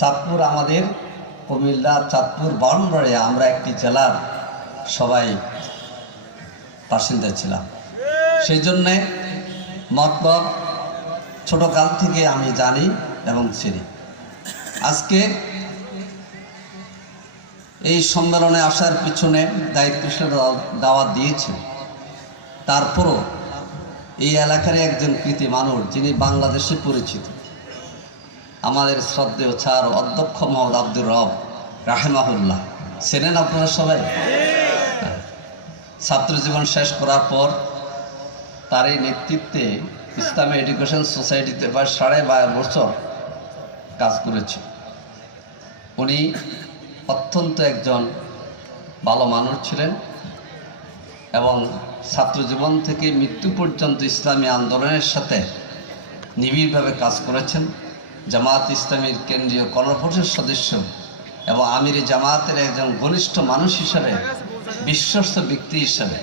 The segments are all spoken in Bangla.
চাঁদপুর আমাদের কুমিল্লা চাঁদপুর বাউন্ডারিয়া আমরা একটি জেলার সবাই বাসিন্দা ছিলাম। সেই জন্যে মতলব ছোটকাল থেকে আমি জানি এবং চিনি। আজকে এই সম্মেলনে আসার পিছনে দায়িত্বশীল দাওয়াত দিয়েছে। তারপরও এই এলাকারই একজন কৃতি মানুষ যিনি বাংলাদেশে পরিচিত, আমাদের শ্রদ্ধেয় স্যার অধ্যক্ষ মোহাম্মদ আব্দুর রব রাহেমাহুল্লাহ। চেনেন আপনারা সবাই? ছাত্র জীবন শেষ করার পর তারই নেতৃত্বে ইসলামী এডুকেশন সোসাইটিতে প্রায় 12.5 বছর কাজ করেছে। উনি অত্যন্ত একজন ভালো মানুষ ছিলেন এবং ছাত্র জীবন থেকে মৃত্যু পর্যন্ত ইসলামী আন্দোলনের সাথে নিবিড়ভাবে কাজ করেছেন। জামাত ইসলামীর কেন্দ্রীয় কর্মপরিষদ সদস্য এবং আমিরে জামাতের একজন ঘনিষ্ঠ মানুষ হিসাবে, বিশ্বস্ত ব্যক্তি হিসাবে।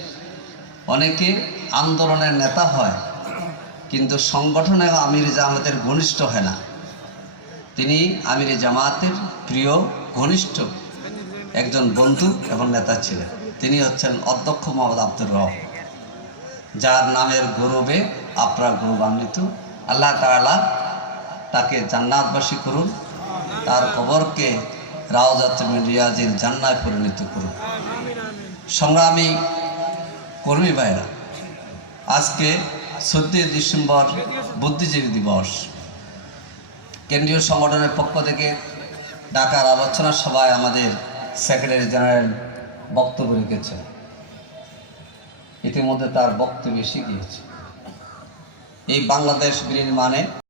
অনেকে আন্দোলনের নেতা হয় কিন্তু সংগঠনে আমিরে জামাতের ঘনিষ্ঠ হয় না। তিনি আমিরে জামাতের প্রিয় ঘনিষ্ঠ একজন বন্ধু এবং নেতা ছিলেন। তিনি হচ্ছেন অধ্যক্ষ মোহাম্মদ আব্দুর রব, যার নামের গৌরবে আপনার গৌরবান্বিত। আল্লাহ তাআলা তাকে জান্নাতবাসী করুন, তার কবরকে রাওজাতুল মিন রিয়াজিল জান্নাতে পরিণত করুন। সংগ্রামী কর্মী ভাইরা, আজকে 14 ডিসেম্বর বুদ্ধিজীবী দিবস। কেন্দ্রীয় সংগঠনের পক্ষ থেকে ঢাকার আলোচনা সভায় আমাদের সেক্রেটারি জেনারেল বক্তব্য রেখেছেন। ইতিমধ্যে তার বক্তব্য এসে গিয়েছে। এই বাংলাদেশ বিনির্মাণে